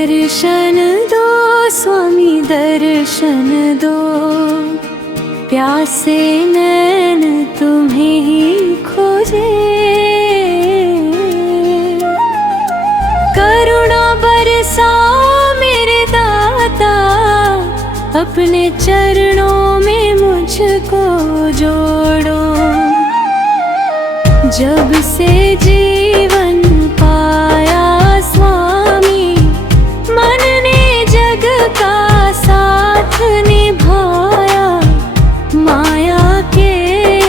दर्शन दो स्वामी दर्शन दो, प्यासे नैन तुम्हें ही खोजे। करुणा बरसाओ मेरे दाता, अपने चरणों में मुझको जोड़ो। जब से जीवन पाया स्वामी, मन ने जग का साथ निभाया। माया के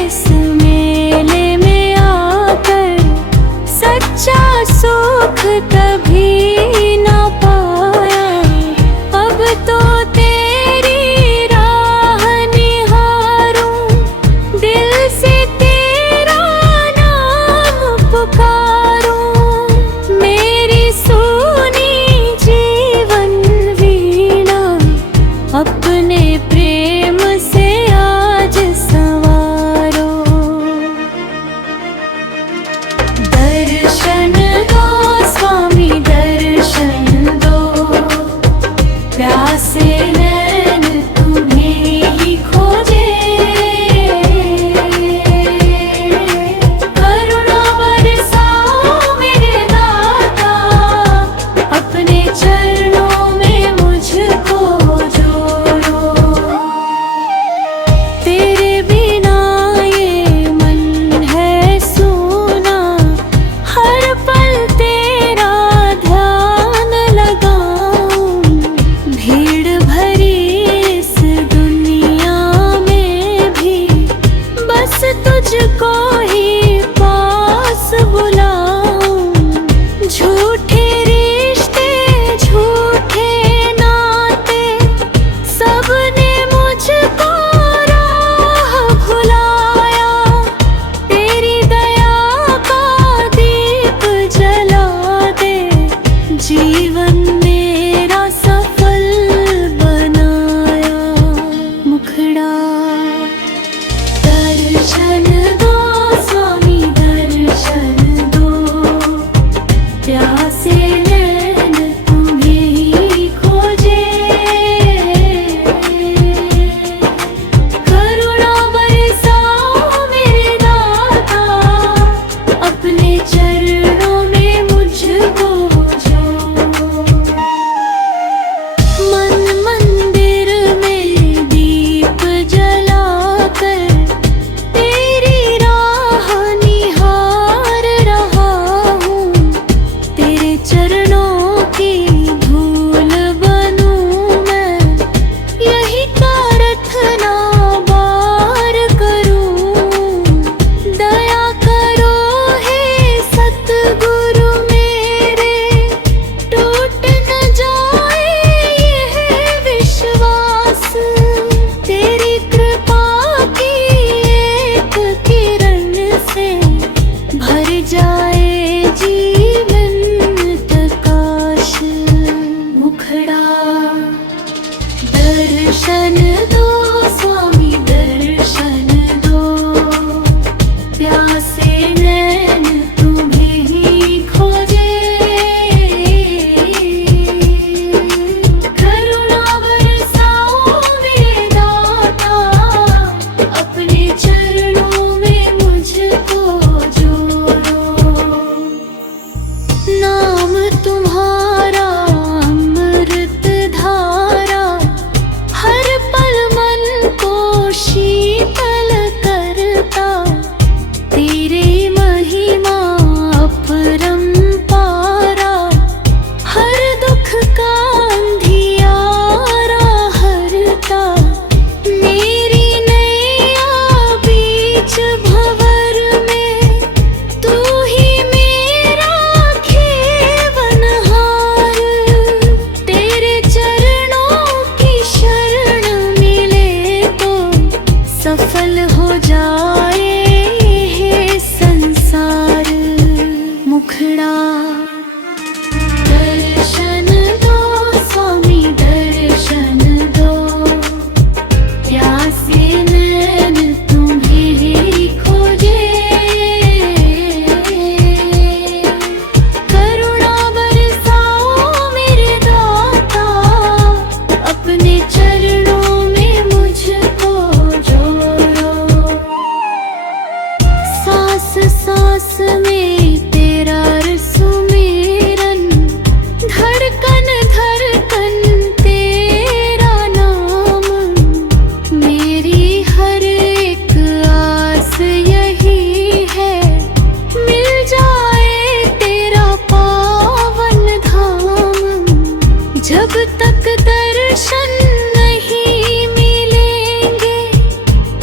इस मेले में आकर सच्चा सुख कभी न पाया। अब तो तेरी राह निहारूं, दिल से तेरा नाम पुकारूं। मेरी सूनी जीवन वीणा, अपने प्रेम से आज संवारो। दर्शन दो स्वामी दर्शन दो, प्यासे नैन तुम्हें ही खोजे। करुणा बरसाओ मेरे दाता, अपने चरणों में मुझको जोड़ो। तेरे बिना ये मन है सूना, हर पल तेरा ध्यान लगाऊं। भीड़ भरी इस दुनिया में भी बस तुझको ही पास बुलाऊं। झूठे रिश्ते झूठे नाते, सबने मुझको राह भुलाया। तेरी दया का दीप जला दे, जीवन मेरा सफल बनाया। मुखड़ा दर्शन दो स्वामी दर्शन दो, प्यासे नैन तुम्हें ही खोजे। करुणा बरसाओ मेरे दाता, अपने चरणों में मुझको जोड़ो। मन मंदिर में दीप जलाकर तेरी राह निहार रहा हूँ। तेरे चरणों की धूल बनूं मैं, यही प्रार्थना बार करूं। दया करो हे सतगुरु मेरे, टूट न जाए यह विश्वास। तेरी कृपा की एक किरण से भर जाए जीवन प्रकाश। मुखड़ा दर्शन दो स्वामी दर्शन दो, प्यासे नैन तुम्हें ही खोजे। करुणा बरसाओ मेरे दाता, अपने चरणों में मुझको जोड़ो। नाम तुम्हारा अमृत धारा, हर पल तक दर्शन नहीं मिलेंगे,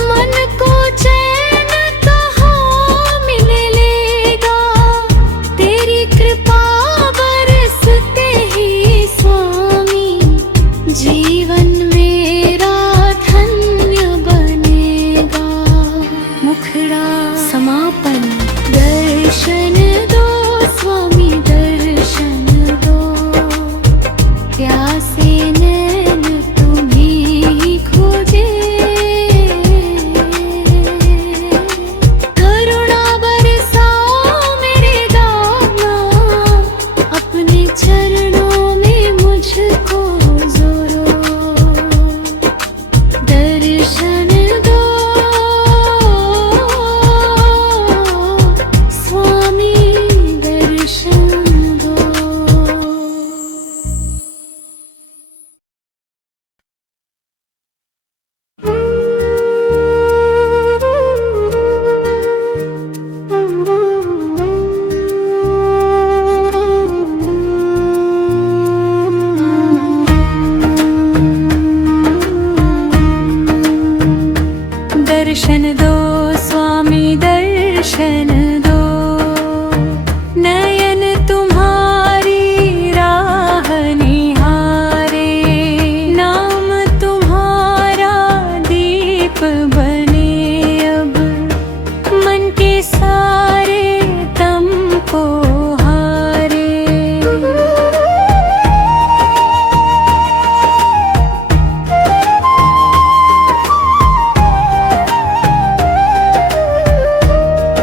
मन को चैन कहाँ मिलेगा। तेरी कृपा बरसते ही स्वामी, जीवन मेरा धन्य बनेगा। मुखड़ा समापन। दर्शन दो स्वामी दर्शन दो, प्यासे नैन तुम्हीं खोजे। करुणा बरसाओ मेरे दाना, अपने चरणों में मुझको जोड़ो। दर्शन दो स्वामी दर्शन दो। दर्शन दो स्वामी दर्शन दो, नयन तुम्हारी राह निहारे। नाम तुम्हारा दीप बने अब, मन के सारे तम को हारे।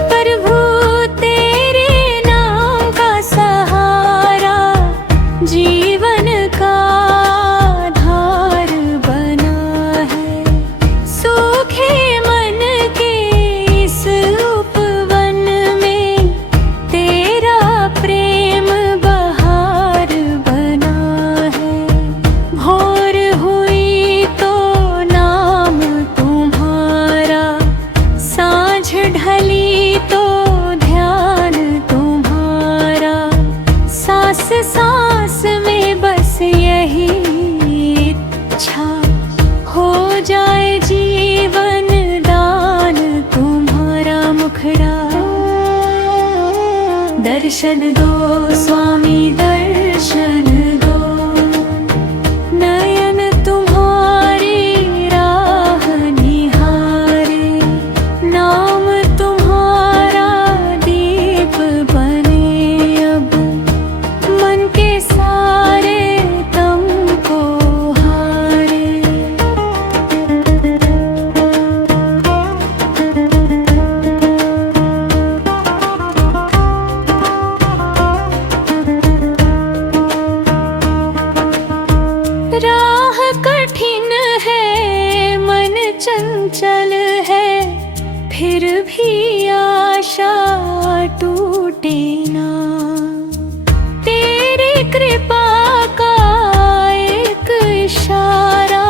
प्रभु तेरे नाम का सहारा, जीवन का आधार बना है। सूखे मन के इस उपवन में, तेरा प्रेम बहार बना है। भोर हुई तो नाम तुम्हारा, सांझ ढली तो ध्यान तुम्हारा। सांस सांस में बस यही इच्छा, हो जाए जीवन दान तुम्हारा। मुखड़ा दर्शन दो स्वामी दर्शन दो, नयन तुम्हारी राह निहारे। नाम तुम्हारा दीप बने अब, मन के सारे तम को हारे। राह कठिन है मन चंचल है, फिर भी आशा टूटे ना। तेरी कृपा का एक इशारा,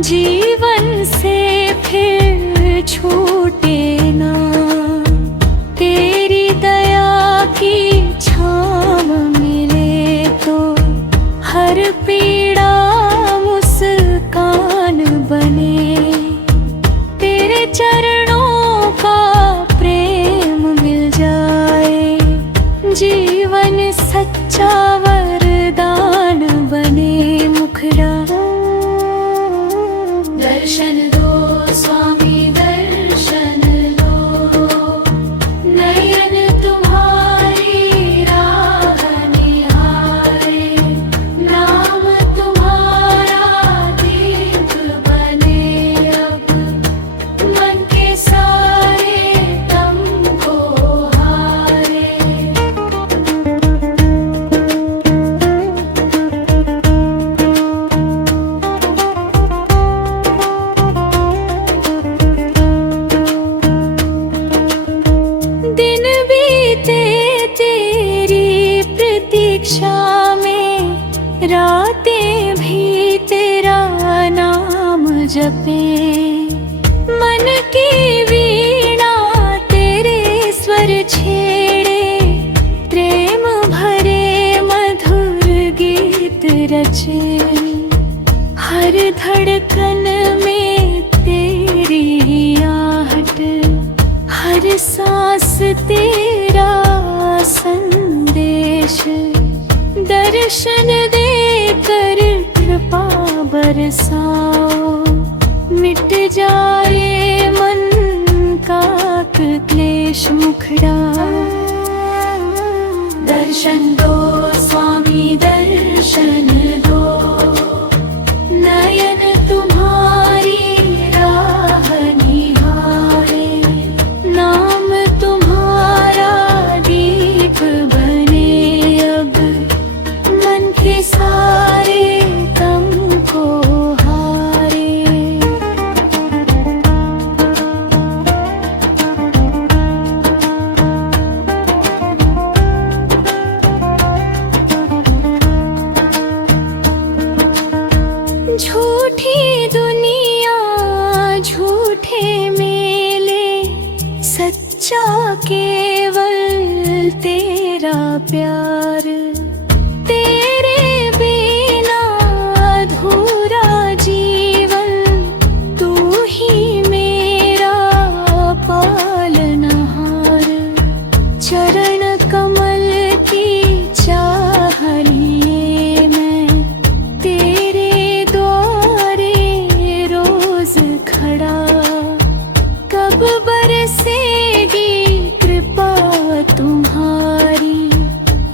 जीवन से फिर छूटे ना। तेरी दया की छाँव मिले तो, हर पीड़ा मुस्कान बने। तेरे चरणों का प्रेम मिल जाए, जीवन सच्चा वरदान बने। मुखड़ा दर्शन दो स्वामी दर्शन लो, नयन तुम्हारी राह निहारे। नाम तुम्हारा दीप बने अब, मन के सारे तम को हारे। रातें भी तेरा नाम जपे, मन की वीणा तेरे स्वर छेड़े, प्रेम भरे मधुर गीत रचे। हर धड़कन में तेरी आहट, हर सांस तेरा संदेश। दर्शन देकर कृपा बरसाओ, मिट जाए मन का क्लेश मुखड़ा। दर्शन दो स्वामी दर्शन दो, नयन तुम्हारी राह निहारे। नाम तुम्हारा दीप बने अब, मन के सारे तुमको हारे। झूठी दुनिया झूठे मेले, सच्चा केवल तेरा प्यार। तेरे बिना अधूरा जीवन, तू ही मेरा पालनहार। चरण कमल की चाह लिए मैं, तेरे द्वारे रोज खड़ा। कब बरसेगी कृपा तुम्हारी,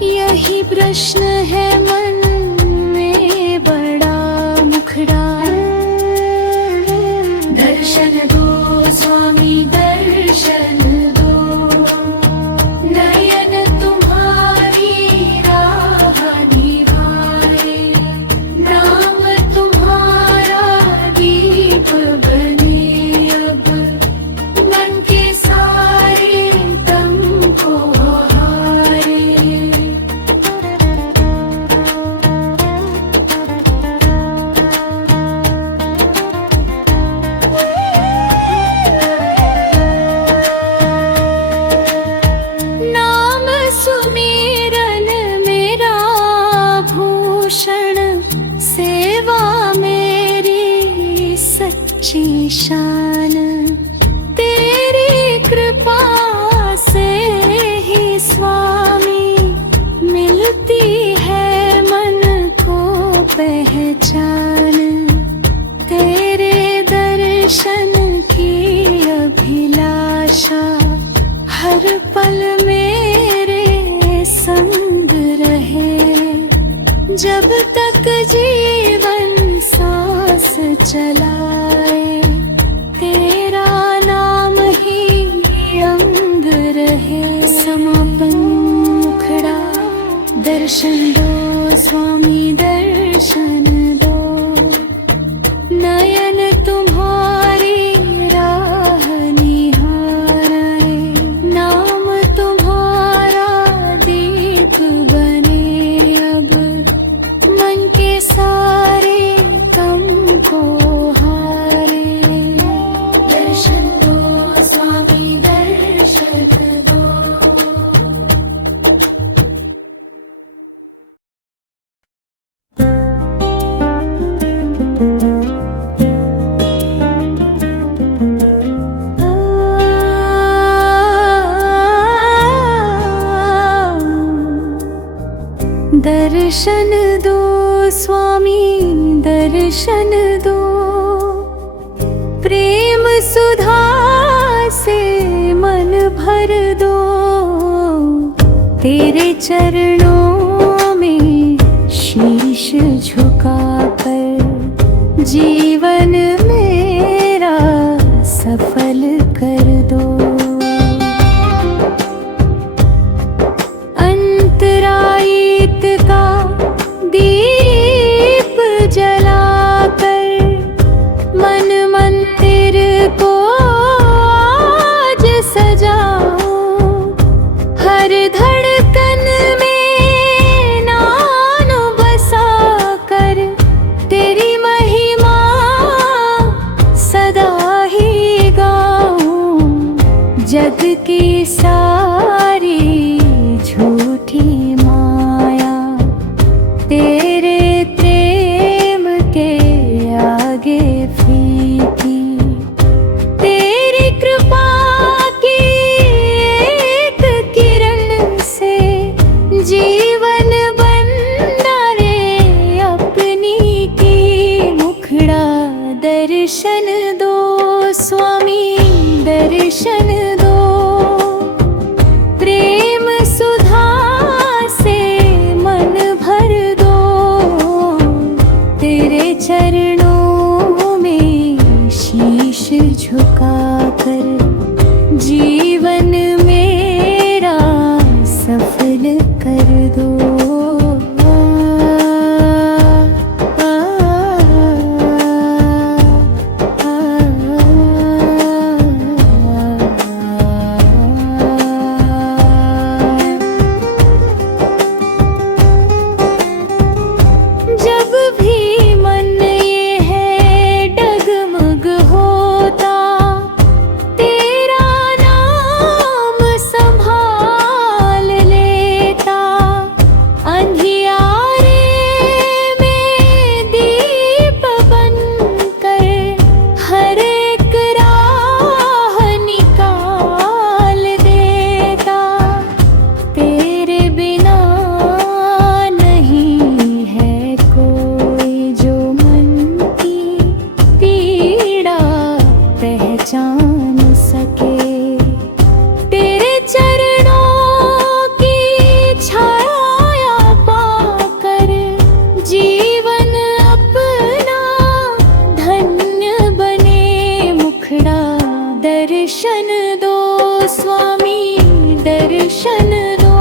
यही प्रश्न है मन में बड़ा मुखड़ा। दर्शन दो स्वामी दर्शन दो, नयन तुम्हारी राह निहारे। नाम तुम्हारा दीप बने अब, मन के सारे तुमको हारे। नाम सुमिरन मेरा भूषण, सेवा मेरी सच्ची शान। तेरी कृपा से ही स्वामी, मिलती है मन को पहचान। तेरे दर्शन की अभिलाषा, हर पल मेरे संग रहे। जब तक जीवन सांस चलाए, तेरा नाम ही अंग रहे। समापन मुखड़ा। दर्शन दो स्वामी दर्शन दो, नयन तुम्हारी राह निहारे। नाम तुम्हारा दीप बने अब, मन के सारे तुमको हारे। दर्शन दो स्वामी दर्शन दो। दर्शन दो स्वामी दर्शन दो, प्रेम सुधा से मन भर दो। तेरे चरणों में शीश झुकाकर, जीवन मेरा सफल कर दो। अंतरायित का दीप जलाकर, मन मंदिर को आज सजाओ। हर धड़कन में नाम बसा कर, तेरी महिमा सदा ही गाऊं। जग की सारी झूठी माया, तेरे प्रेम के दर्शन दो स्वामी दर्शन दो, प्रेम सुधा से मन भर दो, तेरे चरणों में शीश झुकाकर जीवन मेरा सफल कर दो। जब भी मन ये है डगमग होता, तेरा नाम संभाल लेता, अंधियारे में दीप बनकर हर एक राह निकाल देता, तेरे बिना नहीं है कोई जो मन की पीड़ा पहचान सके, तेरे चरणों की छाया पाकर जीवन अपना धन्य बने मुखड़ा दर्शन दो स्वामी दर्शन दो,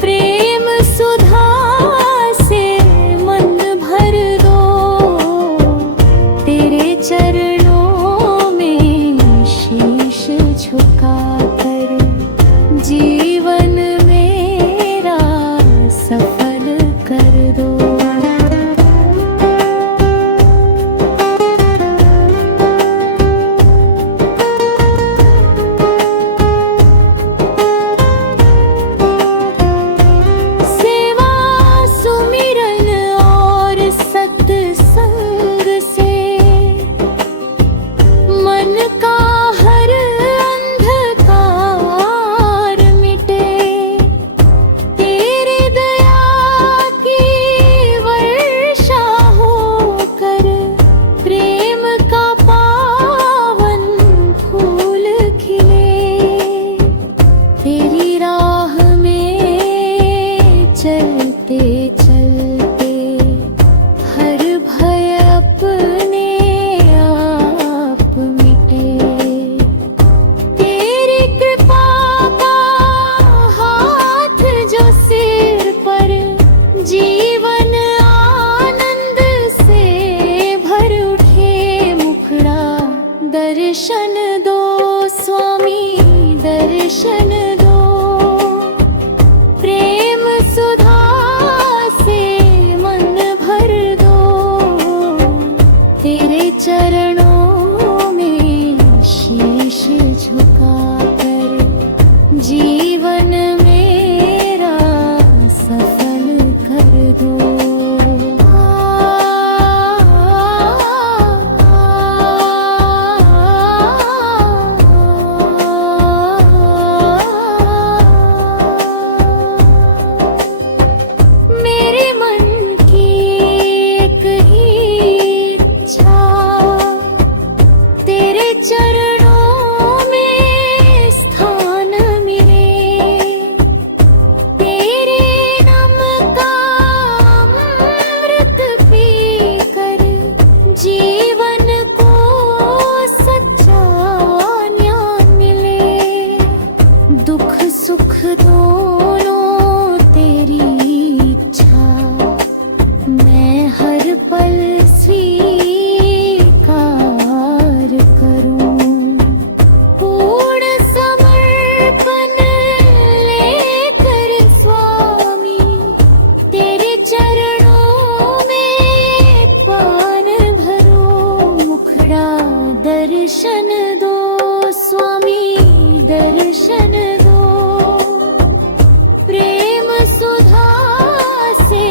प्रेम सुधा से मन भर दो, तेरे चरणों में शीश झुकाकर जीवन मेरा सफल कर दो। सेवा सुमिरन और सत्संग से मन का हर अंधकार मिटे, तेरी दया की वर्षा होकर प्रेम का पावन फूल खिले, तेरी राह में चलते चलते हर भय अपने आप मिटे, तेरी कृपा का हाथ जो सिर पर जीवन आनंद से भर उठे मुखड़ा दर्शन दो स्वामी दर्शन दो, प्रेम सुधा से मन भर दो, तेरे चरणों में शीश झुकाकर जीवन मेरा सफल कर दो। मेरे मन की एक ही इच्छा, तेरे चरणों में स्थान मिले, तेरे नाम का अमृत पीकर जीवन को सच्चा ज्ञान मिले, दुख सुख दोनों तेरी इच्छा मैं हर पल स्वीकार करूं, पूर्ण समर्पण लेकर स्वामी तेरे चरणों में पान भरो, मुखड़ा दर्शन दो स्वामी दर्शन दो, प्रेम सुधा से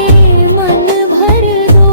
मन भर दो,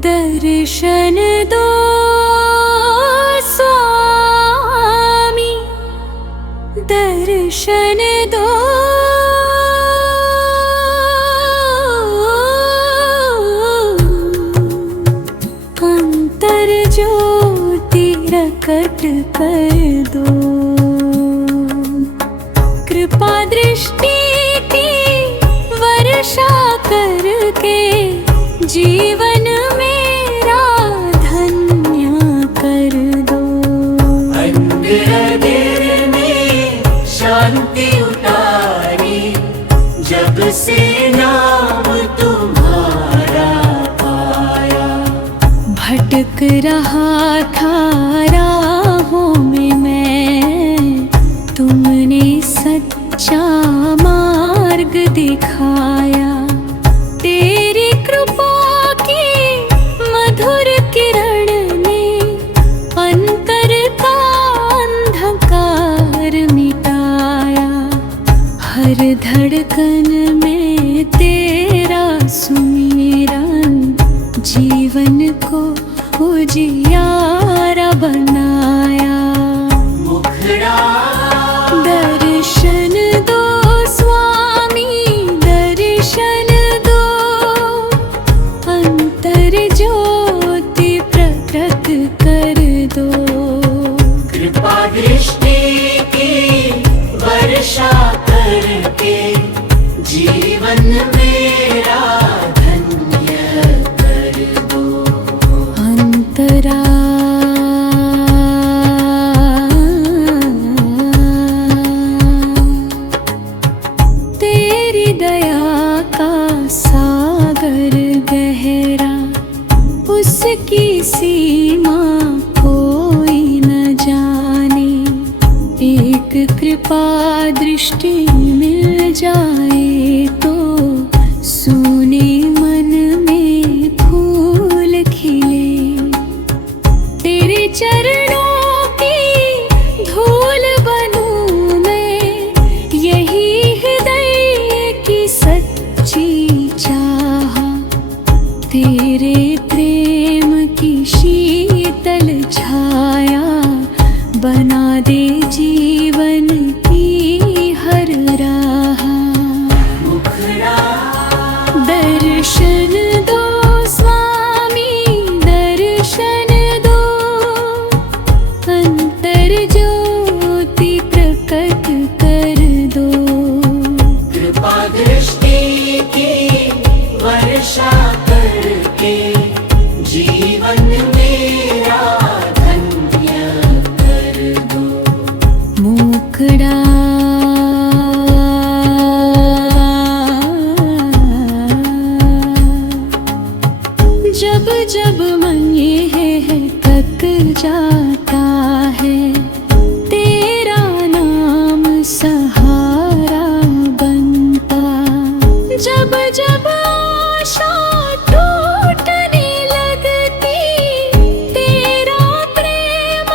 दर्शन दो स्वामी, दर्शन दो। अंतर ज्योति प्रकट कर दो, कृपा दृष्टि की वर्षा करके जीवन मेरा धन्य कर दो। अंधेर में शांति उतारी, जब से नाम तुम्हारा पाया। भटक रहा था राहों में मैं, तुमने सच्चा मार्ग दिखाया। तेरी कृपा की मधुर किरण ने अंतर का अंधकार मिटाया। हर धड़कन में तेरा सुमिरन जीवन को उजियारा बनाया। मुखड़ा दर्शन दो स्वामी, दर्शन दो। अंतर ज्योति प्रकट कर दो, कृपा दृष्टि की वर्षा करके जीवन मेरा धन्य कर दो। अंतरा तेरी दया का सागर गहरा, उसकी सीमा कोई न जाने। एक कृपा दृष्टि मिल जाए तो सुने मन में फूल खिले। तेरे चरणों की धूल बनूं मैं, यही हृदय की सच्ची चाह। तेरे प्रेम की शीतल छाया बना दे जीवन की हर राह। मुखड़ा दर्शन दो स्वामी, दर्शन दो। अंतर ज्योति प्रकट कर दो, कृपा दृष्टि की वर्षा करके जीवन मेरा धन्य कर दो। मुखड़ा जब जब मन ये थक जाता है, तेरा नाम सहारा बनता। जब जब आशा टूटने लगती, तेरा प्रेम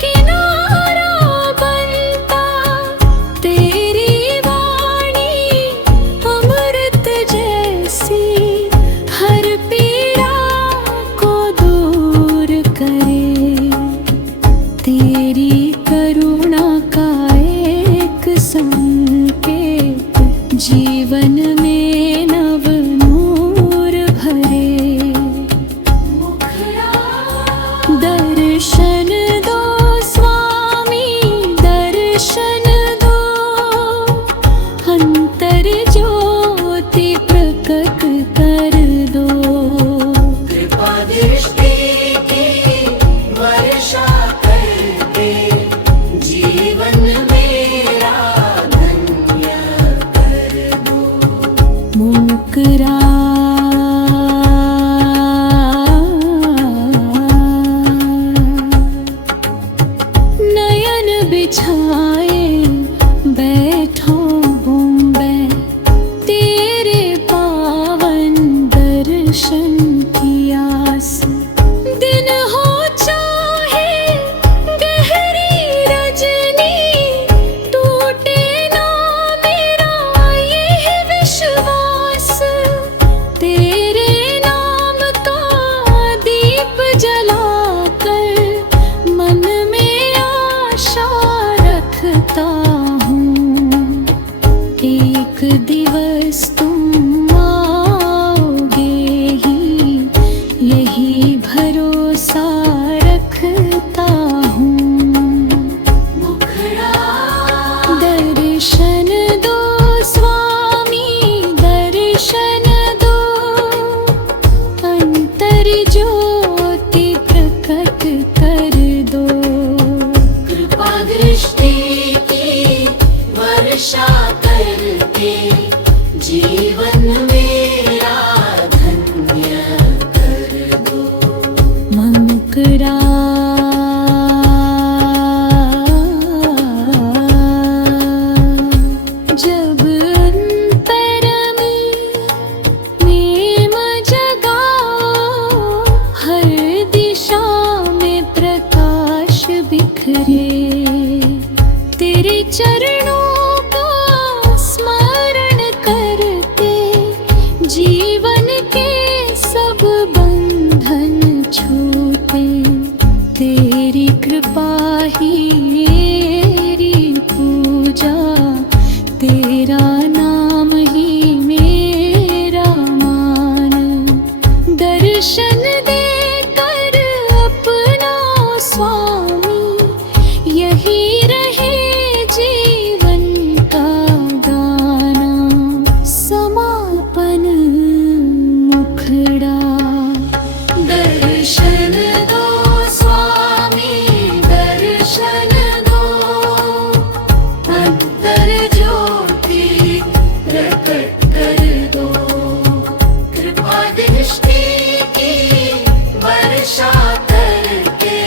किनारा बनता। तेरी वाणी अमृत जैसी हर पीड़ा को दूर करे। तेरी करुणा का एक संकेत जीवन में नव नूर भरे। दर्शन दो स्वामी, दर्शन दो। अंतर ज्योति प्रकट कर दो, कृपा दृष्टि की वर्षा करके जीवन मेरा धन्य कर दो। मुकरा नयन बिछाए बैठो बॉम्बे, तेरे पावन दर्शन की चरणों का स्मरण करके जीवन के सब बंधन छूटे। तेरी कृपा ही मेरी पूजा, तेरा नाम ही मेरा मान। दर्शन देकर अपना स्वामी, यही रहे जीवन का गाना। समापन मुखड़ा। दर्शन दो स्वामी, दर्शन दो, अंतर ज्योति प्रकट कर दो। कृपा दृष्टि की वर्षा करके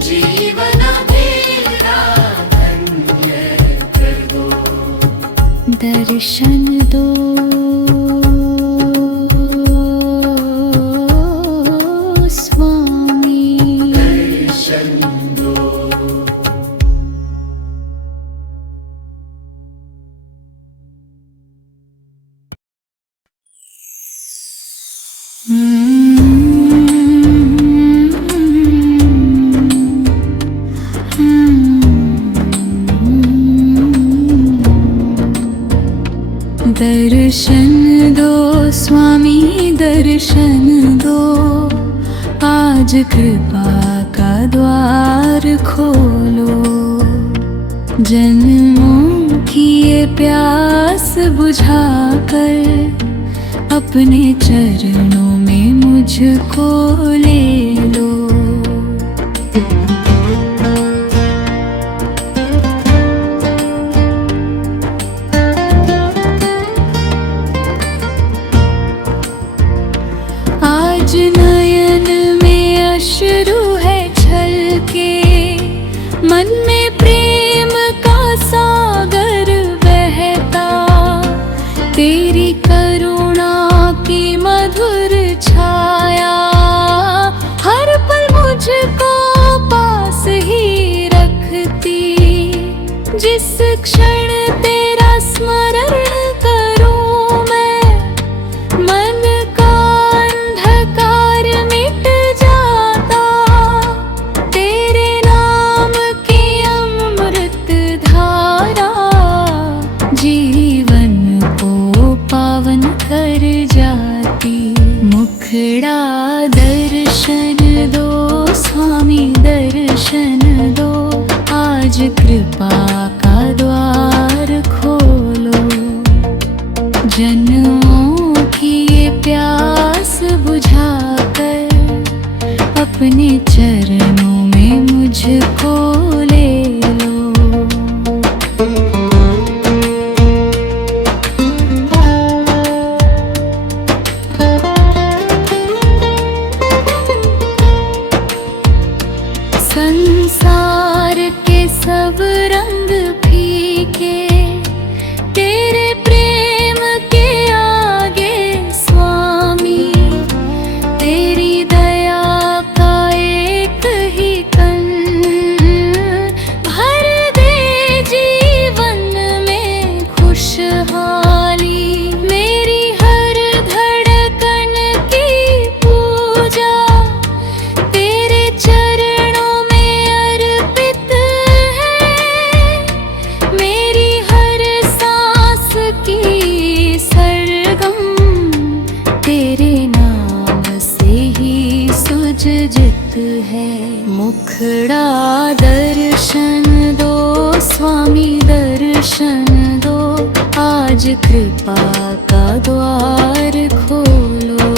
जीवन मेरा धन्य कर दो। दर्शन दो स्वामी, दर्शन दो। दर्शन दो स्वामी, दर्शन दो, आज कृपा का द्वार खोलो। जन्मों की ये प्यास बुझाकर अपने चरणों में मुझको ले लो। आज नयन में अश्रु है छलके, मन में प्रेम का सागर बहता। तेरी करुणा की मधुर छाया हर पल मुझको पास ही रखती। जिस क्षण तेरा स्मरण करूं मैं, मन का अंधकार मिट जाता। तेरे नाम की अमृत धारा जीवन को पावन कर जाती। मुखड़ा दर्शन दो स्वामी, दर्शन दो, आज कृपा का द्वार खोलो। जन्मों की ये प्यास बुझाकर अपने चरणों में मुझको ले लो। संसार के सब रंग फीके तेरे प्रेम के आगे स्वामी। तेरी दया का एक ही कण भर दे जीवन में खुशहाली। मेरी हर धड़कन की पूजा तेरे चरणों में अर्पित है। मेरी हर सांस की सरगम तेरे नाम से ही सुजजित है। मुखड़ा दर्शन दो स्वामी, दर्शन दो, आज कृपा का द्वार खोलो।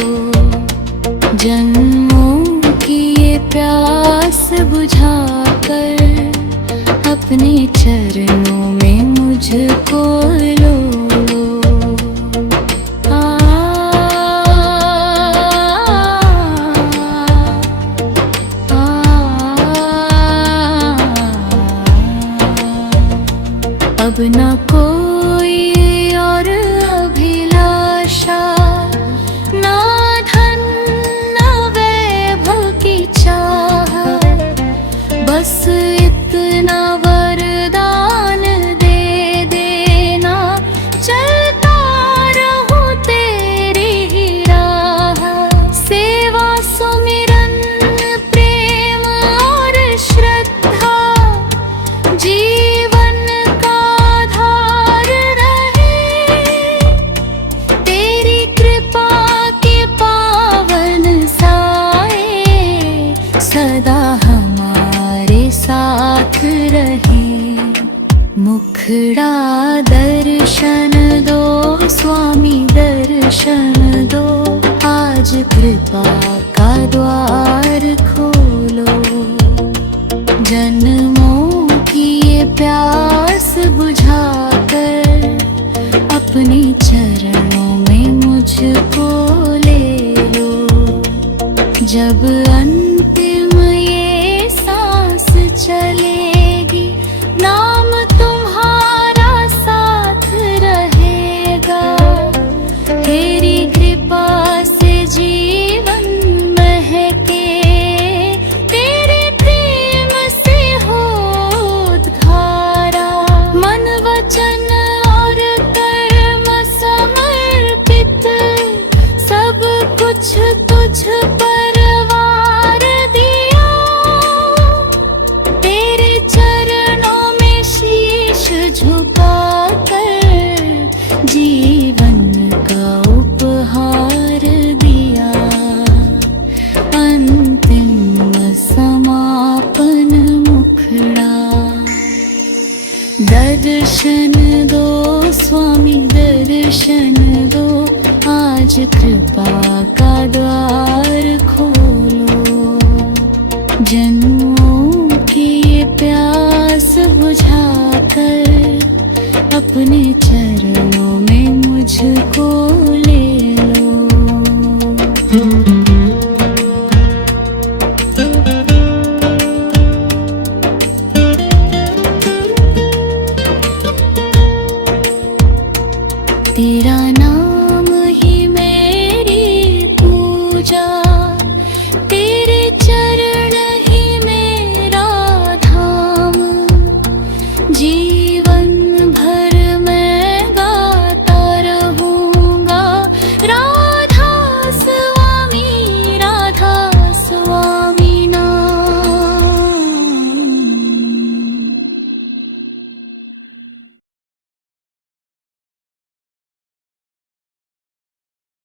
जन्मों की ये प्यास बुझाकर अपने चरणों में मुझको लो। अब न कोई और अभिलाषा, मुखड़ा दर्शन दो स्वामी दर्शन दो, आज कृपा का द्वार खोलो। जन्मों की ये प्यास बुझाकर अपने चरणों में मुझको ले लो। जब अंतिम ये सांस चलेगी, नाम तुम्हारा साथ रहेगा। तेरी कृपा से जीवन महके, तेरे प्रेम से हो उद्धारा। मन वचन और कर्म समर्पित, सब कुछ तुझ पर वार दिया। तेरे चरणों में शीश झुकाकर जीवन का उपहार दिया। अंतिम समापन मुखड़ा। दर्शन दो स्वामी दर्शन दो, आज कृपा का द्वार खोलो। जन्मों की ये प्यास बुझाकर अपने चरणों में मुझको ले लो। तेरा नाम